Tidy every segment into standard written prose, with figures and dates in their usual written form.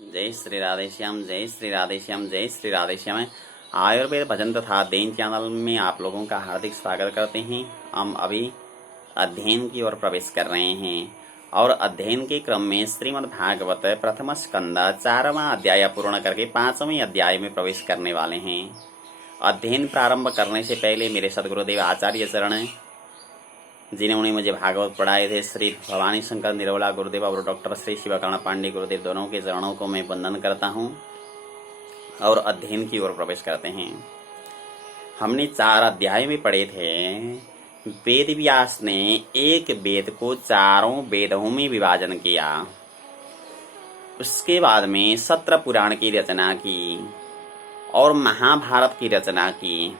जय श्री राधेश्याम, जय श्री राधेश्याम, जय श्री राधेश्याम। आयुर्वेद भजन तथा अध्ययन चैनल में आप लोगों का हार्दिक स्वागत करते हैं। हम अभी अध्ययन की ओर प्रवेश कर रहे हैं और अध्ययन के क्रम में श्रीमद् भागवत प्रथम स्कंद 4वां अध्याय पूर्ण करके 5वें अध्याय में प्रवेश करने वाले हैं। अध्ययन प्रारंभ करने से पहले मेरे सदगुरुदेव आचार्य चरण, जिन्होंने मुझे भागवत पढ़ाए थे, श्री भवानी शंकर निरोला गुरुदेव और डॉक्टर श्री शिवकर्ण पांडे गुरुदेव, दोनों के चरणों को मैं वंदन करता हूं और अध्ययन की ओर प्रवेश करते हैं। हमने 4 अध्याय में पढ़े थे, वेद व्यास ने एक वेद को 4 वेदों में विभाजन किया। उसके बाद में 17 पुराण की रचना की और महाभारत की रचना की।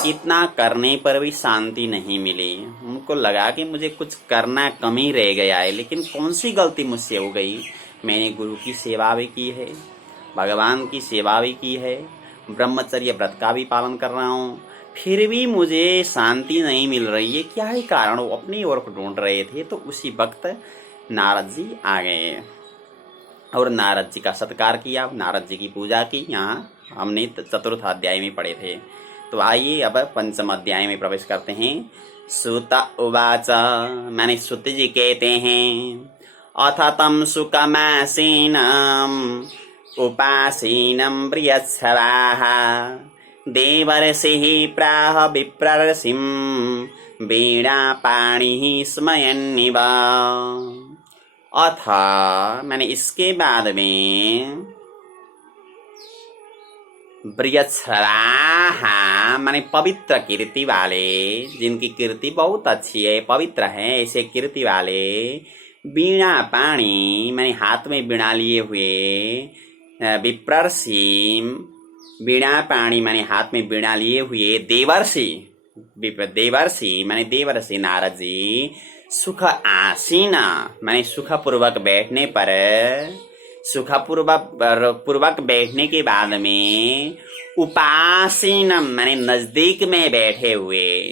इतना करने पर भी शांति नहीं मिली। उनको लगा कि मुझे कुछ करना कमी रह गया है, लेकिन कौन सी गलती मुझसे हो गई। मैंने गुरु की सेवा भी की है, भगवान की सेवा भी की है, ब्रह्मचर्य व्रत का भी पालन कर रहा हूँ, फिर भी मुझे शांति नहीं मिल रही है। क्या है कारण? वो अपनी ओर को ढूंढ रहे थे। तो उसी वक्त नारद जी आ गए और नारद जी का सत्कार किया, नारद जी की पूजा की। यहाँ हमने 4th अध्याय में पढ़े थे। तो आइए अब 5th अध्याय में प्रवेश करते हैं। सुत उवाच, माने सुत जी कहते हैं, अथ तम सुकमासीनम उपासीनम प्रियच्छवाः देवर्षिः प्राह विप्रर्षिं वीणापाणिः स्मयन्निव। अथ माने इसके बाद में, बृहत्सराः माने पवित्र कीर्ति वाले, जिनकी कीर्ति बहुत अच्छी है, पवित्र है, ऐसे कीर्ति वाले, वीणा पाणी माने हाथ में वीणा लिए हुए, विप्रर्षि वीणा पाणी माने हाथ में वीणा लिए हुए देवर्षि, देवर्षि माने देवर्षि नारद जी, सुख आसीन माने सुखपूर्वक बैठने पर, सुखपूर्वक बैठने के बाद में, उपासीनम माने नजदीक में बैठे हुए,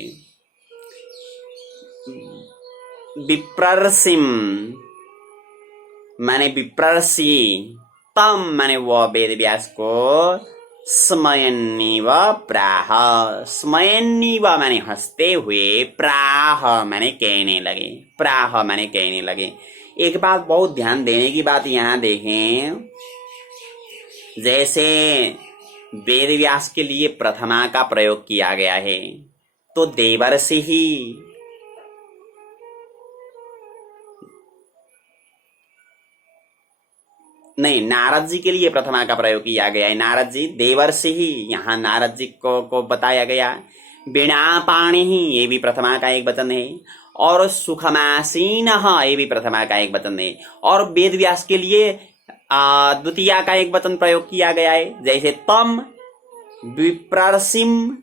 विप्रर्षिम माने विप्रर्षि, तम माने वह वेद व्यास को, स्मयन्निव प्राह, स्मयन्निव माने हंसते हुए, प्राह माने कहने लगे, प्राह माने कहने लगे। एक बात बहुत ध्यान देने की बात यहाँ देखें, जैसे वेद व्यास के लिए प्रथमा का प्रयोग किया गया है, तो देवर्षि ही, नहीं, नारद जी के लिए प्रथमा का प्रयोग किया गया है। नारद जी देवर्षि ही, यहाँ नारद जी को बताया गया। वीणा पाणी ही, ये भी प्रथमा का एक वचन है। और सुखमासीन, ये भी प्रथमा का एक वचन है। और वेद व्यास के लिए द्वितीया का एक वचन प्रयोग किया गया है, जैसे तम, विप्रर्षिम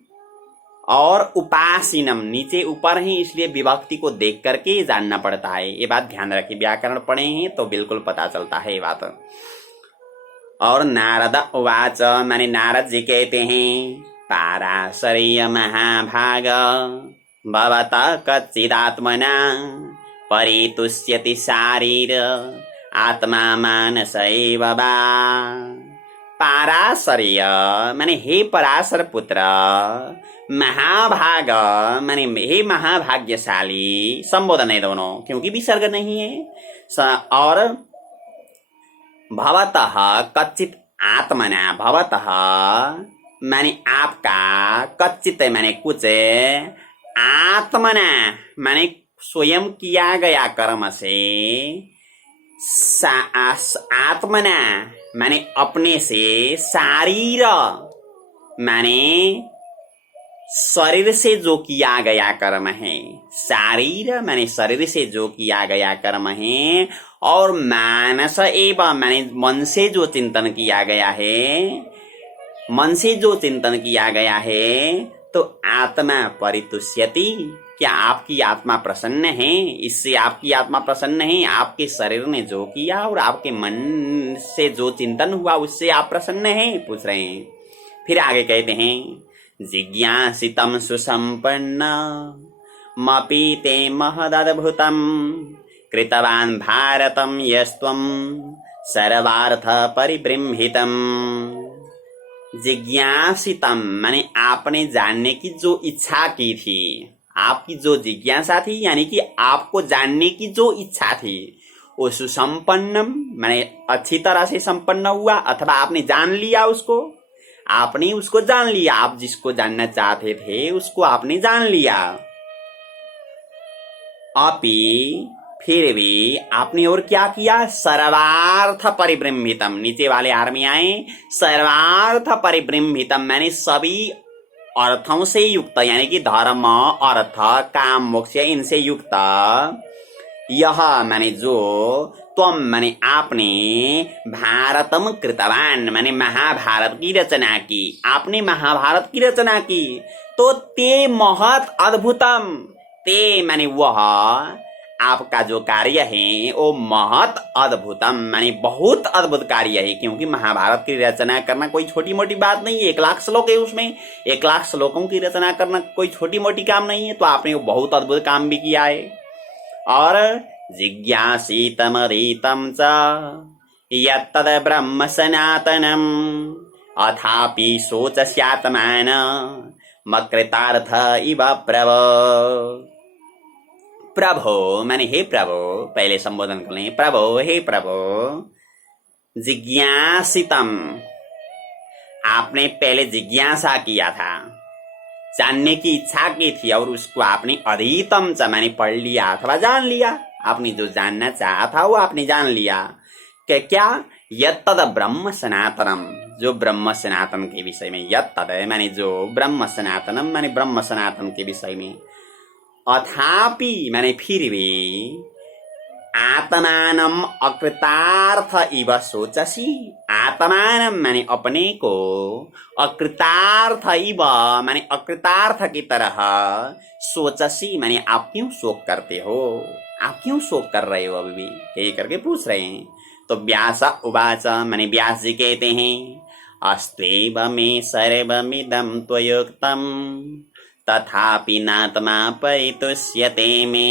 और उपासीनम, नीचे ऊपर ही, इसलिए विभक्ति को देख करके जानना पड़ता है। ये बात ध्यान रखिए, व्याकरण पढ़े हैं तो बिल्कुल पता चलता है ये बात। और नारद उवाच माने नारद जी कहते हैं, पाराशर्य महाभाग भवतः कच्चिदात्मना परितुष्यति शारीर आत्मा मानसैव वा। पाराशर्य माने हे पराशर पुत्र, महाभाग माने हे महाभाग्यशाली, संबोधन है दोनों, क्योंकि विसर्ग नहीं है। और भवतः कच्चित आत्मना, भवतः माने आपका, कच्चित माने कुछ, आत्मना माने स्वयं किया गया कर्म से, आत्मना माने अपने से, शारीर माने शरीर से जो किया गया कर्म है, शारीर माने शरीर से जो किया गया कर्म है, और मानस एवं माने मन से जो चिंतन किया गया है, मन से जो चिंतन किया गया है, तो आत्मा परितुष्यति, क्या आपकी आत्मा प्रसन्न है? इससे आपकी आत्मा प्रसन्न है? आपके शरीर ने जो किया और आपके मन से जो चिंतन हुआ, उससे आप प्रसन्न हैं? पूछ रहे हैं। फिर आगे कहते हैं, जिज्ञासितं सुसंपन्न मपि ते महदद्भुतं कृतवान् भारतं यस्त्वं सर्वार्थ परिबृंहितम। जिज्ञासितम माने आपने जानने की जो इच्छा की थी, आपकी जो जिज्ञासा थी यानी कि आपको जानने की जो इच्छा थी, वो सुसंपन्नम माने अच्छी तरह से संपन्न हुआ, अथवा आपने जान लिया उसको, आपने उसको जान लिया, आप जिसको जानना चाहते थे उसको आपने जान लिया। अपि फिर भी आपने और क्या किया, सर्वार्थ परिब्रह्मितम, नीचे वाले आर में आए, सर्वार्थ परिब्रह्मितम माने सभी अर्थों से युक्त, यानी कि धर्म अर्थ काम मोक्ष इनसे युक्त, यह माने जो, त्वम माने आपने, भारतम कृतवान माने महाभारत की रचना की, आपने महाभारत की रचना की, तो ते महत अद्भुतम, ते माने वह आपका जो कार्य है वो महत अद्भुतम माने बहुत अद्भुत कार्य है, क्योंकि महाभारत की रचना करना कोई छोटी मोटी बात नहीं है। 1,00,000 श्लोक है उसमें, 1,00,000 श्लोकों की रचना करना कोई छोटी मोटी काम नहीं है, तो आपने वो बहुत अद्भुत काम भी किया है। और जिज्ञासितम रीतम च यत्तद ब्रह्म सनातनम अथापि सोचस्यात्मान मकृतार्थ इव प्रभ। प्रभो माने हे प्रभो, पहले संबोधन कर लें, प्रभो हे प्रभो, जिज्ञासितम आपने पहले जिज्ञासा किया था, जानने की इच्छा की थी, और उसको आपने अधीतम च माने पढ़ लिया अथवा जान लिया, आपने जो जानना चाहा था वो आपने जान लिया। क्या यत्तद ब्रह्म सनातनम, जो ब्रह्म सनातन के विषय में, यत्तद माने जो, ब्रह्म सनातनम माने ब्रह्म सनातन के विषय में, अथापि माने फिर भी, आत्मानम अकृतार्थ इव सोचसी, आत्मानम माने अपने को, अकृतार्थ इव माने अकृतार्थ की तरह, सोचसी माने आप क्यों शोक करते हो, आप क्यों शोक कर रहे हो अभी भी, यही करके पूछ रहे हैं। तो व्यास उवाच माने व्यास जी कहते हैं, अस्त्वेव मे सर्वमिदं त्वयोक्तम् तथापि नात्मा परितुष्यते मे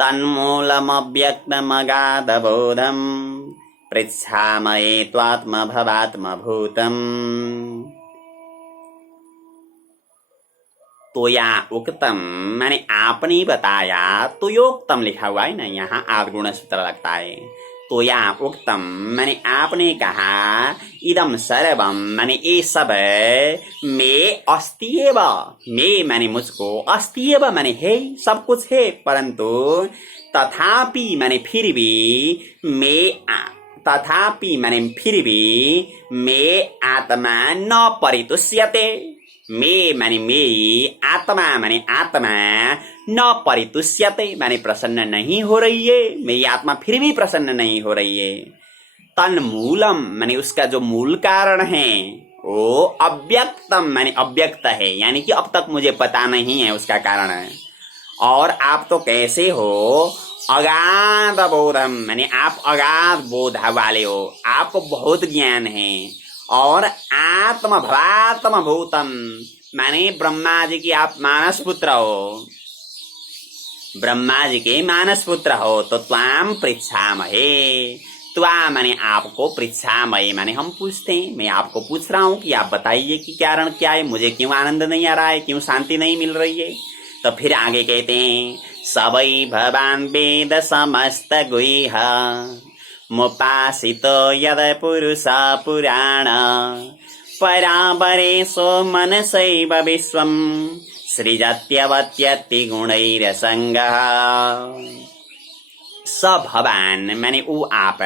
तन्मूलमव्यक्तमगाधबोधम् पृच्छामये त्वात्मभवात्मभूतम्। तोया उक्तम माने आपने बताया, तोयोक्तम लिखा हुआ है ना, यहाँ आद्गुण सूत्र लगता है। तोया उक्तम माने आपने कहा, इदम सर्वम माने ये सब, में अस्त्येव, में माने मुझको, अस्त्येव माने है, सब कुछ है, परंतु तथापि माने फिर भी, में तथापि माने फिर भी, में आत्मा न परितुष्यते, मे माने मे, आत्मा माने आत्मा, न परितुष्यते माने प्रसन्न नहीं हो रही है, मेरी आत्मा फिर भी प्रसन्न नहीं हो रही है। तन्मूलम माने उसका जो मूल कारण है वो अव्यक्तम माने अव्यक्त है, यानी कि अब तक मुझे पता नहीं है उसका कारण है। और आप तो कैसे हो, अगाध बोधम माने आप अगाध बोध वाले हो, आपको बहुत ज्ञान है। और आत्म भवात्म भूतम माने ब्रह्मा जी की आप मानस पुत्र हो, ब्रह्मा जी के मानस पुत्र हो, तो त्वाम पृच्छामहे, त्वा माने आपको, पृच्छामहे माने हम पूछते हैं, मैं आपको पूछ रहा हूँ कि आप बताइए कि कारण क्या है, मुझे क्यों आनंद नहीं आ रहा है, क्यों शांति नहीं मिल रही है। तो फिर आगे कहते हैं, सवै भवान वेद समस्त गुह्य मुपासितो यद पुरुषा पुराण परावरेशो मनसैव विश्वं सृजत्यवत्यति गुणैरसंगः। स भवान माने वो आप,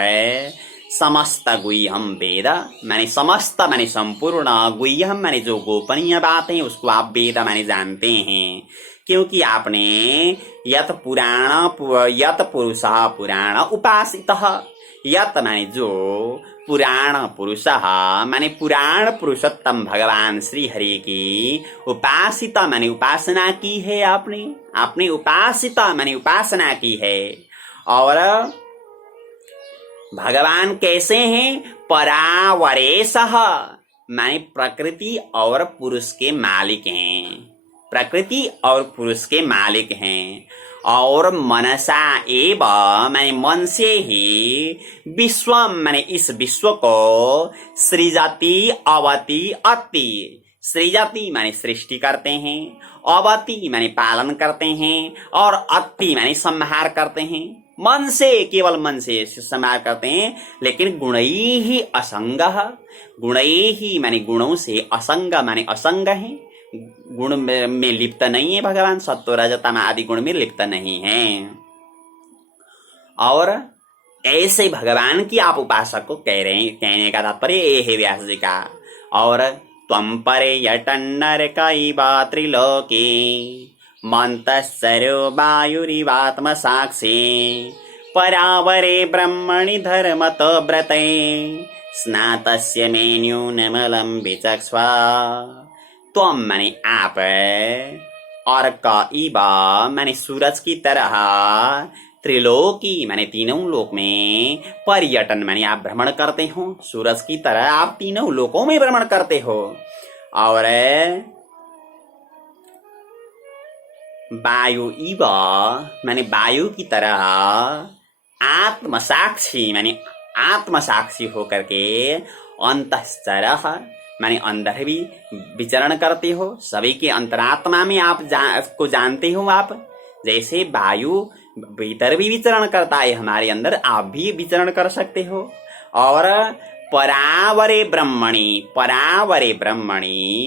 समस्त गुह्यम वेद माने समस्त माने संपूर्ण, गुह्यम माने जो गोपनीय बात है उसको आप वेद माने जानते हैं, क्योंकि आपने यत पुरुषः पुराण उपासितः, यत माने जो, पुराण पुरुषः माने पुराण पुरुषोत्तम भगवान श्री हरि की, उपासिता माने उपासना की है आपने, आपने उपासिता माने उपासना की है। और भगवान कैसे हैं, परावरेशः माने प्रकृति और पुरुष के मालिक हैं, प्रकृति और पुरुष के मालिक हैं। और मनसा एव मैंने मन से ही विश्वम मैंने इस विश्व को सृजति अवति अति सृजति माने सृष्टि करते हैं, अवति माने पालन करते हैं और अति माने संहार करते हैं। मन से केवल मन से संहार करते हैं, लेकिन गुणई ही असंग गुणई ही माने गुणों से असंग माने असंग है, गुण में लिप्त नहीं है भगवान, सत्व रजतम आदि गुण में लिप्त नहीं है। और ऐसे भगवान की आप उपासक को कह रहे हैं, कहने का तात्पर्य ये है व्यास जी का। और त्वं पर्यटन्नरकैवा त्रिलोके मन्तस्सरो वायुरिवात्म साक्षी परावरे ब्रह्मणि धर्मत व्रते स्नातस्य मे न्यूनमलं विचक्ष्व। त्वं माने आप, और इवा माने सूरज की तरह, त्रिलोकी माने तीनों लोक में, पर्यटन माने आप भ्रमण करते हो, सूरज की तरह आप तीनों लोकों में भ्रमण करते हो। और वायु इव माने वायु की तरह, आत्मसाक्षी माने आत्मसाक्षी होकर के, अंतःचर माने अंदर भी विचरण करते हो, सभी के अंतरात्मा में आप को जानते हो। आप जैसे वायु भीतर भी विचरण करता है हमारे अंदर, आप भी विचरण कर सकते हो। और परावरे ब्रह्मणि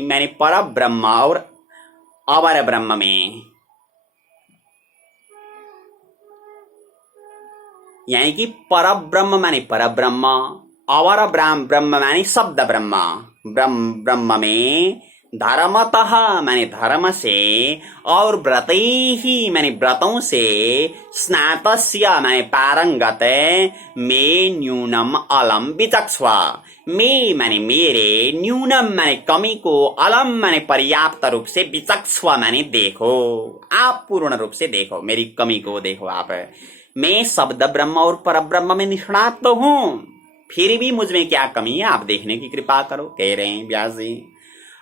मैंने पर ब्रह्म और अवर ब्रह्म में, यानी कि पर ब्रह्म माने पर ब्रह्म, अवर ब्रह्म माने शब्द ब्रह्म में, धर्मतः माने धर्म से, और व्रते ही माने व्रतों से, स्नातस्य माने पारंगत, मे न्यूनम अलम विचक्ष्व मे माने मेरे, न्यूनम माने कमी को, अलम माने पर्याप्त रूप से, विचक्ष्व माने देखो, आप पूर्ण रूप से देखो, मेरी कमी को देखो आप। मैं शब्द ब्रह्म और पर ब्रह्म में निष्णात तो हूँ, फिर भी मुझ में क्या कमी है आप देखने की कृपा करो, कह रहे हैं व्यास जी।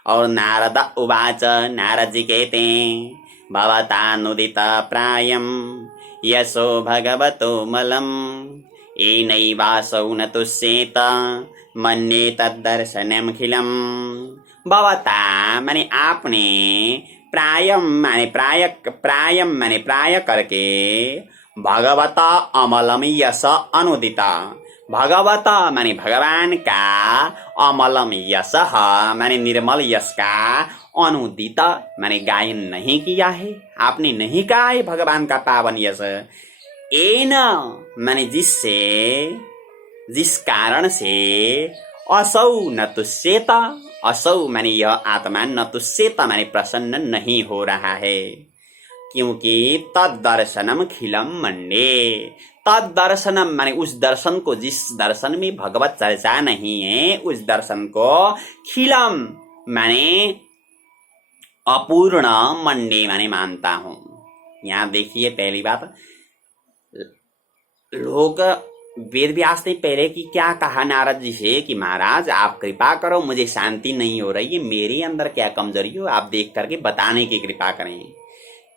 और नारद उवाच, नारद जी कहते हैं, भवतानुदित प्रायम यशो भगवतो मलम एनैवासौ न तुष्येत मन्ये तद्दर्शनमखिलम। भवता माने आपने, प्रायम माने प्राय करके, भगवता अमलम यश अनुदिता, भगवता माने भगवान का, अमलम यश माने निर्मल यश का, अनुदित माने गायन नहीं किया है, आपने नहीं कहा है भगवान का पावन यश। एन माने जिससे, जिस कारण से, असौ न तुष्येत, असौ माने यह आत्मा, न तुष्येत माने प्रसन्न नहीं हो रहा है, क्योंकि तद्दर्शनम खिलम मंडे, तद्दर्शनम माने उस दर्शन को, जिस दर्शन में भगवत चर्चा नहीं है, उस दर्शन को, खिलम माने अपूर्ण, मंडे माने मानता हूं। यहां देखिए पहली बात, लोग वेद व्यास ने पहले की क्या कहा नारद जी से कि महाराज आप कृपा करो, मुझे शांति नहीं हो रही है, मेरे अंदर क्या कमजोरी हो आप देख करके बताने की कृपा करें।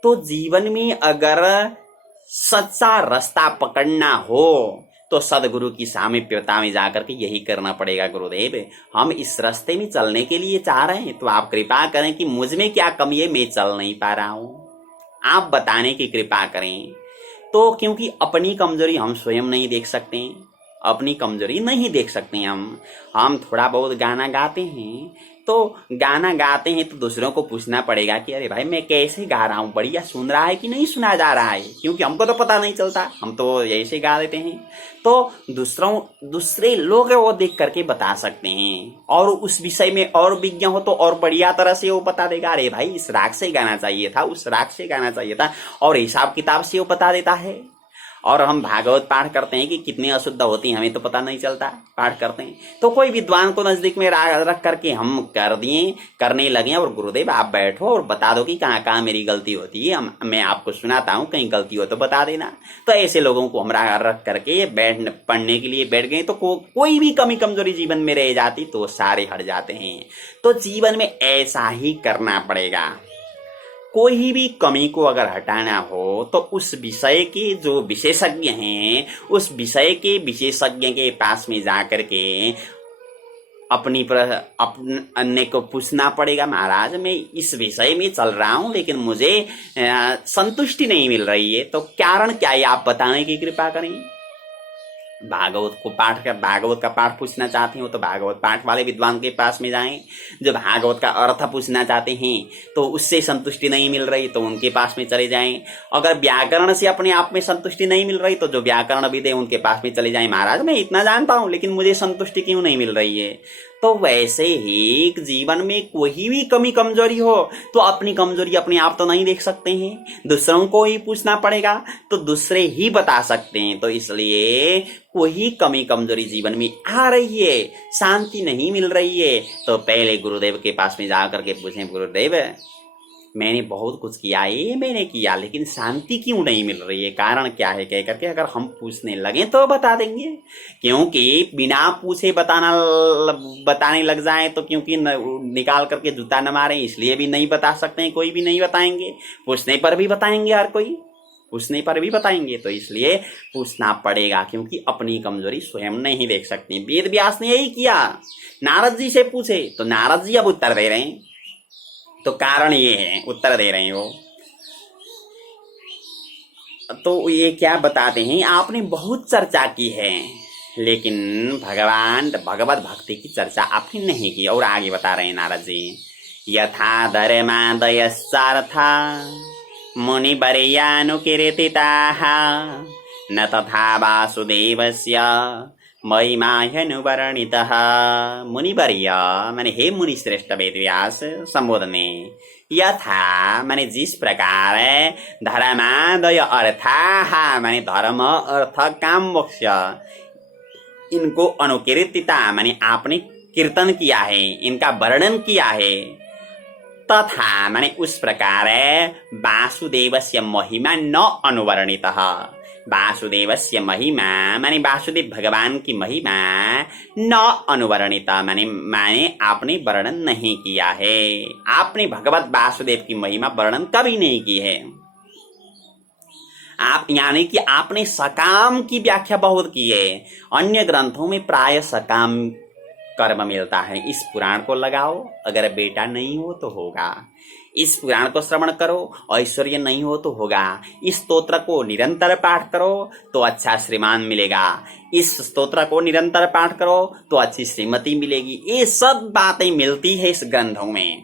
तो जीवन में अगर सच्चा रास्ता पकड़ना हो तो सदगुरु की सामीप्यता में जाकर के यही करना पड़ेगा। गुरुदेव हम इस रास्ते में चलने के लिए चाह रहे हैं, तो आप कृपा करें कि मुझ में क्या कमी है, मैं चल नहीं पा रहा हूं, आप बताने की कृपा करें। तो क्योंकि अपनी कमजोरी हम स्वयं नहीं देख सकते, अपनी कमजोरी नहीं देख सकते हम थोड़ा बहुत गाना गाते हैं, तो गाना गाते हैं तो दूसरों को पूछना पड़ेगा कि अरे भाई मैं कैसे गा रहा हूँ, बढ़िया सुन रहा है कि नहीं सुना जा रहा है, क्योंकि हमको तो पता नहीं चलता, हम तो ऐसे गा देते हैं। तो दूसरे लोग वो देख करके बता सकते हैं, और उस विषय में और विज्ञ हो तो और बढ़िया तरह से वो बता देगा, अरे भाई इस राग से गाना चाहिए था, उस राग से गाना चाहिए था, और हिसाब किताब से वो बता देता है। और हम भागवत पाठ करते हैं कि कितनी अशुद्ध होती है हमें तो पता नहीं चलता, पाठ करते हैं तो कोई विद्वान को नजदीक में रख करके हम करने लगे, और गुरुदेव आप बैठो और बता दो कि कहाँ कहाँ मेरी गलती होती है, मैं आपको सुनाता हूँ, कहीं गलती हो तो बता देना। तो ऐसे लोगों को हम रख करके पढ़ने के लिए बैठ गए, तो कोई भी कमी कमजोरी जीवन में रह जाती तो सारे हट जाते हैं। तो जीवन में ऐसा ही करना पड़ेगा। कोई भी कमी को अगर हटाना हो तो उस विषय के जो विशेषज्ञ हैं उस विषय के विशेषज्ञ के पास में जाकर के अन्य को पूछना पड़ेगा। महाराज, मैं इस विषय में चल रहा हूं लेकिन मुझे संतुष्टि नहीं मिल रही है, तो कारण क्या है आप बताने की कृपा करें। भागवत का पाठ पूछना चाहते हो तो भागवत पाठ वाले विद्वान के पास में जाएं। जो भागवत का अर्थ पूछना चाहते हैं तो उससे संतुष्टि नहीं मिल रही तो उनके पास में चले जाएं। अगर व्याकरण से अपने आप में संतुष्टि नहीं मिल रही तो जो व्याकरण विद है उनके पास में चले जाएं। महाराज, मैं इतना जानता हूं लेकिन मुझे संतुष्टि क्यों नहीं मिल रही है। तो वैसे ही जीवन में कोई भी कमी कमजोरी हो तो अपनी कमजोरी अपने आप तो नहीं देख सकते हैं, दूसरों को ही पूछना पड़ेगा तो दूसरे ही बता सकते हैं। तो इसलिए कोई कमी कमजोरी जीवन में आ रही है, शांति नहीं मिल रही है, तो पहले गुरुदेव के पास में जाकर के पूछें, गुरुदेव मैंने बहुत कुछ किया, ये मैंने किया लेकिन शांति क्यों नहीं मिल रही है, कारण क्या है कह करके अगर हम पूछने लगे तो बता देंगे। क्योंकि बिना पूछे बताने लग जाए तो क्योंकि निकाल करके जूता न मारे इसलिए भी नहीं बता सकते हैं, कोई भी नहीं बताएंगे। पूछने पर भी बताएंगे, हर कोई पूछने पर भी बताएंगे। तो इसलिए पूछना पड़ेगा क्योंकि अपनी कमजोरी स्वयं नहीं देख सकते। वेद व्यास ने यही किया, नारद जी से पूछे तो नारद जी अब उत्तर दे रहे हैं। तो कारण ये है, उत्तर दे रहे हैं वो। तो ये क्या बताते हैं, आपने बहुत चर्चा की है लेकिन भगवत भक्ति की चर्चा आपने नहीं की। और आगे बता रहे हैं नारद जी, यथा धर्मादयस्सार्था मुनिवर्यानुकीर्तिताः न तथा वासुदेवस्य महिमाह्यनुवर्णितः। मुनिवर्य माने हे मुनि श्रेष्ठ वेदव्यास संबोधने, यथा माने जिस प्रकार धर्मादय अर्थाः माने धर्म अर्थ काम मोक्ष इनको अनुकीर्तिता माने आपने कीर्तन किया है, इनका वर्णन किया है। तथा माने उस प्रकार वासुदेवस्य महिमा न अनुवर्णितः। वासुदेवस्य महिमा माने वासुदेव भगवान की महिमा न अनुवर्णिता माने आपने वर्णन नहीं किया है। आपने भगवत वासुदेव की महिमा वर्णन कभी नहीं की है। आप यानी कि आपने सकाम की व्याख्या बहुत की है। अन्य ग्रंथों में प्राय सकाम कर्म मिलता है। इस पुराण को लगाओ, अगर बेटा नहीं हो तो होगा। इस पुराण को श्रवण करो, ऐश्वर्य नहीं हो तो होगा। इस स्तोत्र को निरंतर पाठ करो तो अच्छा श्रीमान मिलेगा। इस स्तोत्र को निरंतर पाठ करो तो अच्छी श्रीमती मिलेगी। ये सब बातें मिलती है इस ग्रंथों में,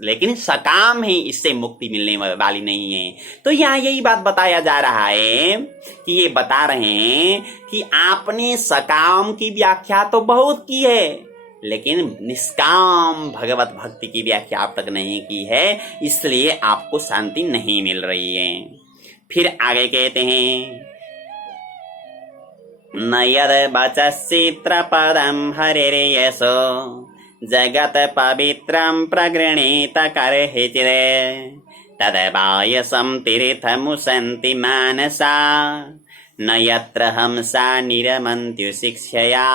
लेकिन सकाम है, इससे मुक्ति मिलने वाली नहीं है। तो यहाँ यही बात बताया जा रहा है कि ये बता रहे हैं कि आपने सकाम की व्याख्या तो बहुत की है लेकिन निष्काम भगवत भक्ति की व्याख्या आप तक नहीं की है, इसलिए आपको शांति नहीं मिल रही है। फिर आगे कहते हैं, न यद वचश्चित्र पदम हरिर्यशो जगत पवित्रं प्रगृणीत करहिचिरे तदवायसं तीर्थमुसन्ति मानसा न यत्र हंसा निरमन्त्यु शिक्षया।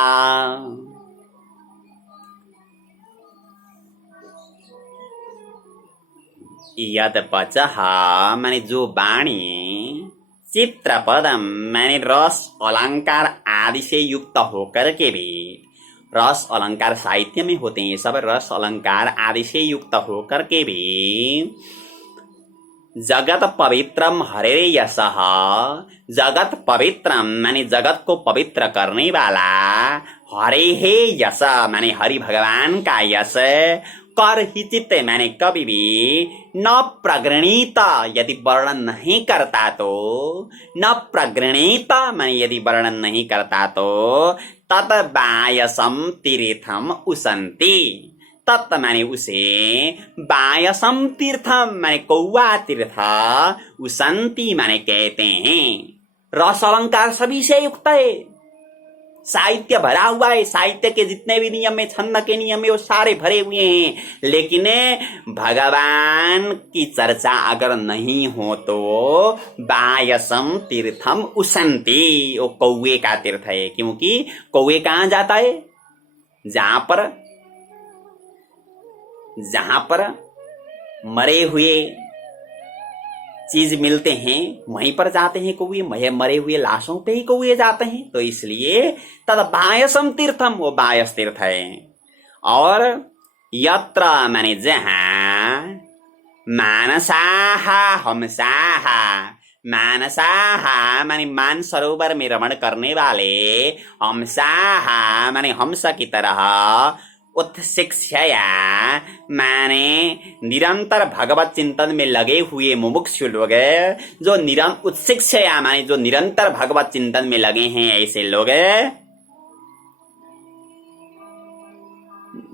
यद वचः माने जो वाणी, चित्रपदम माने रस अलंकार आदि से युक्त होकर के भी, रस अलंकार साहित्य में होते हैं सब, रस अलंकार आदि से युक्त होकर के भी जगत पवित्रम हरे यशः, जगत पवित्रम माने जगत को पवित्र करने वाला, हरे हे यश माने हरि भगवान का यश, कर ही चित्त माने कभी भी न प्रगृणीत यदि वर्णन नहीं करता तो, न प्रगृणीत माने यदि वर्णन नहीं करता तो, तत् बायसम तीर्थम उसन्ति, तत् माने उसे, बायसम तीर्थम माने कौआ तीर्थ, उसन्ति माने कहते हैं। रस अलंकार सभी से युक्त है, साहित्य भरा हुआ है, साहित्य के जितने भी नियम है, छंद के नियम है वो सारे भरे हुए हैं, लेकिन भगवान की चर्चा अगर नहीं हो तो बायसम तीर्थम उसन्ति, वो कौए का तीर्थ है। क्योंकि कौए कहाँ जाता है, जहां पर मरे हुए चीज मिलते हैं वहीं पर जाते हैं कौए, मरे हुए लाशों पे ही कौए जाते हैं। तो इसलिए तद बायसम तीर्थम, वो बायस तीर्थ है। और यत्र माने जहां, मानसाहा हमसाहा, मानसाहा माने मान सरोवर में रमण करने वाले, हमसाहा माने हंस की तरह, उत्शिक्षया माने निरंतर भगवत चिंतन में लगे हुए मुमुक्षु लोग, जो उत्शिक्षया माने जो निरंतर भगवत चिंतन में लगे हैं, ऐसे लोग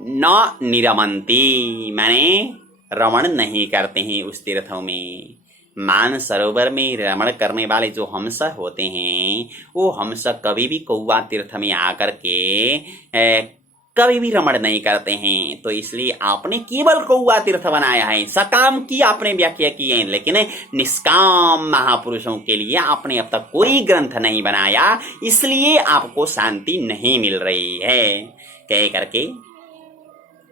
न निरमंती माने रमण नहीं करते हैं उस तीर्थों में। मान सरोवर में रमण करने वाले जो हंस होते हैं, वो हंस कभी भी कौआ तीर्थ में आकर के कभी भी रमण नहीं करते हैं। तो इसलिए आपने केवल कौआ तीर्थ बनाया है, सकाम की आपने व्याख्या की है, लेकिन निष्काम महापुरुषों के लिए आपने अब तक कोई ग्रंथ नहीं बनाया, इसलिए आपको शांति नहीं मिल रही है, कह करके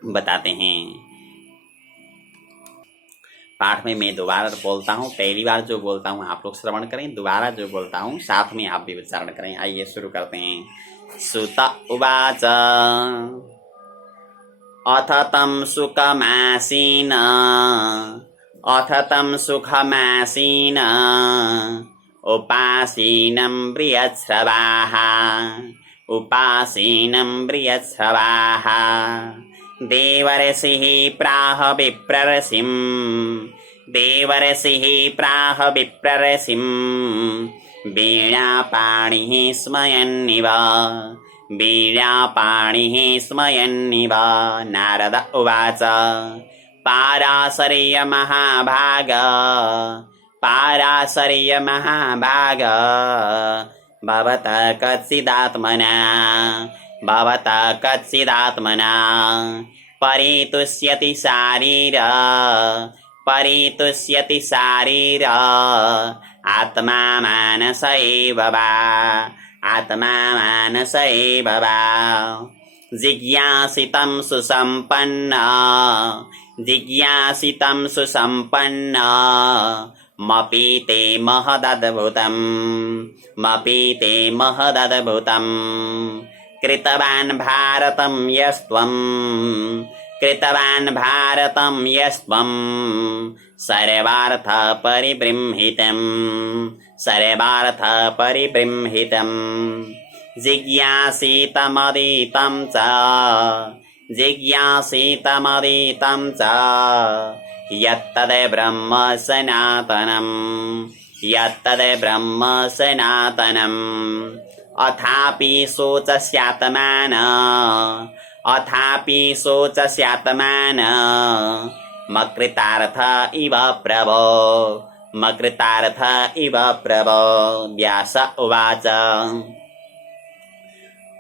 बताते हैं। पाठ में मैं दोबारा बोलता हूँ, पहली बार जो बोलता हूँ आप लोग श्रवण करें, दोबारा जो बोलता हूँ साथ में आप भी उच्चारण करें। आइए शुरू करते हैं। सुत उवाच अथ तं सुखमासीन, अथ तं सुखमासीन उपासीनं प्रियश्रवाः, उपासीनं प्रियश्रवाः। देवर्षिः प्राह विप्रर्षिं, देवर्षिः प्राह विप्रर्षिं वीणापाणिः स्मयन्निव, वीणापाणिः स्मयन्निव। नारद उवाच पाराशर्य महाभाग, पाराशर्य महाभाग भवतः कच्चिदात्मना, भवतः कच्चिदात्मना परितुष्यति शारीर, परितुष्यति शारीर आत्मा मानस एव वा, आत्मा मानस एव वा। जिज्ञासितं सुसम्पन्न, जिज्ञासितं सुसम्पन्न मपीते महदद्भुतं, मपीते महदद्भुतं। कृतवान् भारतं यस्त्वं, कृतवान् भारतं यस्त्वं सर्वार्थ परिबृंहितं, सर्वार्थ परिबृंहितं। जिज्ञासितमदितं च, जिज्ञासितमदितं च यत्तद् ब्रह्म सनातनं, यत्तद् ब्रह्म सनातनम्। अथापि शोचस्यात्मान, अथापि शोचस्यात्मान मकृतार्थ इव प्रभो, मकृतार्थ इव प्रभो। व्यास उवाच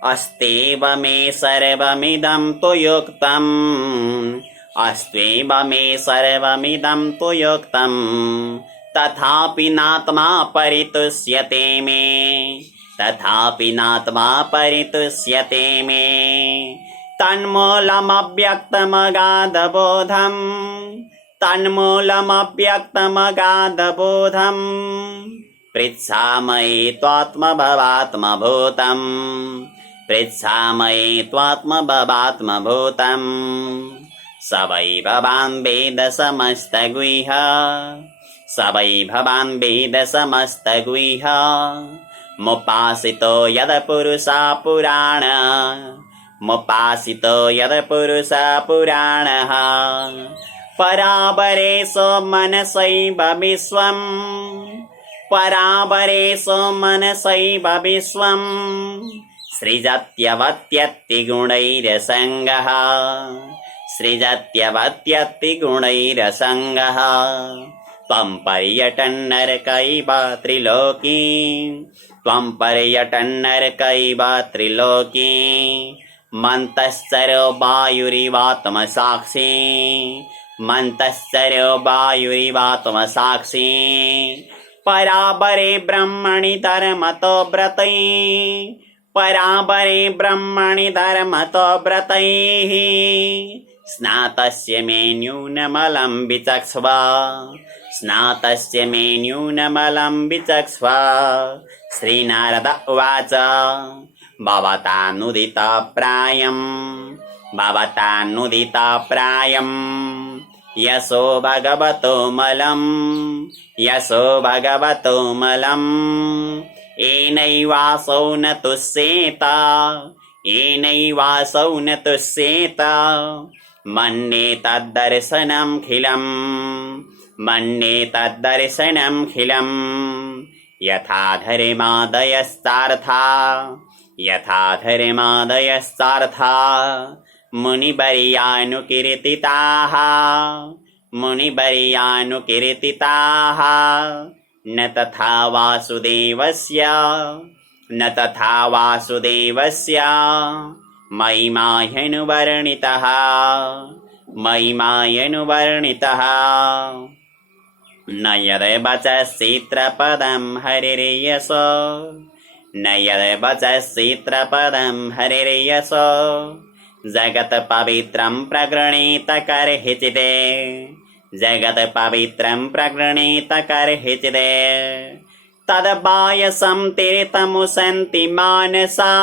अस्त्येव मे सर्वमिदं त्वयोक्तम्, अस्त्येव मे सर्वमिदं त्वयोक्तम् तथापि नात्मा परितुष्यते मे, तथापि नात्मा परितुष्यते मे। तन्मूलमव्यक्तमगाधबोधम्, तन्मूलमव्यक्तमगाधबोधम् पृच्छामये त्वात्मभवात्मभूतम्, पृच्छामये त्वात्मभवात्मभूतम्। स वै भवान् वेद समस्तगुह्य, स वै भवान् वेद समस्तगुह्य मुपासितो यदपुरुषा पुराण, मुपासितो यदपुरुषा पुराणः। परावरेषु मनसैव विश्वम्, परावरेषु मनसैव विश्वम् सृजत्यवत्यत्तिगुणैरसङ्गः, सृजत्यवत्यत्तिगुणैरसङ्गः। त्वं पर्यटन्नरकैव त्रिलोकी, त्वं पर्यटन्नरकैव त्रिलोकी मन्तश्चरो वायुरिवात्मसाक्षी, मन्तश्चरो वायुरिवात्मसाक्षी। परावरे ब्रह्मणि धर्मतो व्रतैः, परावरे ब्रह्मणि धर्मतो व्रतैः स्नातस्य मे न्यूनमलं विचक्ष्व स्नातस्य मे न्यूनमलं विचक्ष्व श्रीनारद उवाच भवतानुदितप्रायम् यशो भगवतो मलम् येनैवासौ न तुष्येत मन्ये तद्दर्शनमखिलम् यथा धर्मादयश्चार्था मुनिवर्यानुकीर्तिताः न तथा वासुदेवस्य महिमाह्यनुवर्णितः न यद्वचश्चित्रपदं हरिर्यशो जगत्पवित्रं प्रगृणीत कर्हिचिदे तद्बायसं तीर्थमुशन्ति मानसा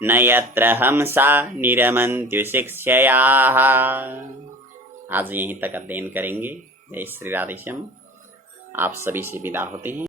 न यत्र हंसाः निरमन्त्युशिक्ष्ययाः। आज यहीं तक अध्ययन करेंगे। जय श्री राधेश्याम। आप सभी से विदा होते हैं।